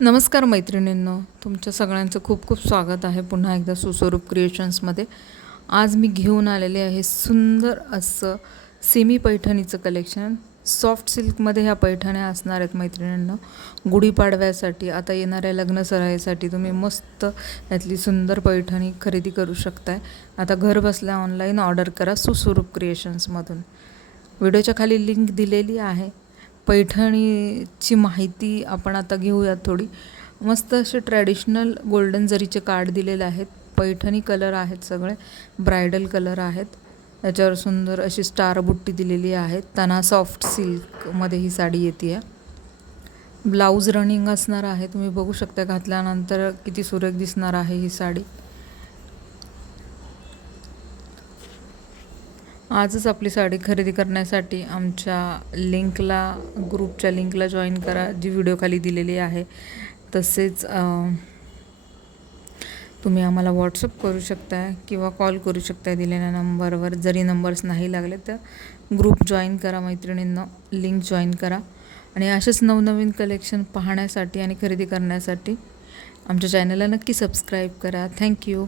नमस्कार मैत्रिणींनो, तुमच्या सगळ्यांचं खूप खूप स्वागत आहे पुन्हा एकदा सुस्वरूप क्रिएशन्समध्ये. आज मी घेऊन आलेले आहे सुंदर असं सेमी पैठणीचं कलेक्शन. सॉफ्ट सिल्कमध्ये ह्या पैठण्या असणार आहेत मैत्रिणींनो. गुढीपाडव्यासाठी, आता येणाऱ्या लग्नसराईसाठी तुम्ही मस्त यातली सुंदर पैठणी खरेदी करू शकताय. आता घर बसल्या ऑनलाईन ऑर्डर करा सुस्वरूप क्रिएशन्समधून. व्हिडिओच्या खाली लिंक दिलेली आहे. पैठणीची माहिती आपण आता घेऊयात थोडी. मस्त असे ट्रॅडिशनल गोल्डन जरीचे कार्ड दिलेले आहेत. पैठणी कलर आहेत, सगळे ब्रायडल कलर आहेत. त्याच्यावर सुंदर अशी स्टार बुट्टी दिलेली आहे. तना सॉफ्ट सिल्कमध्ये ही साडी येते आहे. ब्लाऊज रनिंग असणार आहे, तुम्ही बघू शकता. घातल्यानंतर किती सुरेख दिसणार आहे ही साडी. आजच आपली साडी खरेदी करण्यासाठी आमच्या लिंकला, ग्रुपच्या लिंकला जॉईन करा, जी व्हिडिओ खाली दिलेली आहे. तसेच तुम्ही आम्हाला व्हॉट्सअप करू शकता किंवा कॉल करू शकता दिलेल्या नंबरवर. जरी नंबर्स नाही लागले तर ग्रुप जॉईन करा मैत्रिणींना, लिंक जॉईन करा. आणि असेच नवनवीन कलेक्शन पाहण्यासाठी आणि खरेदी करण्यासाठी आमच्या चॅनलला नक्की सबस्क्राईब करा. थँक्यू.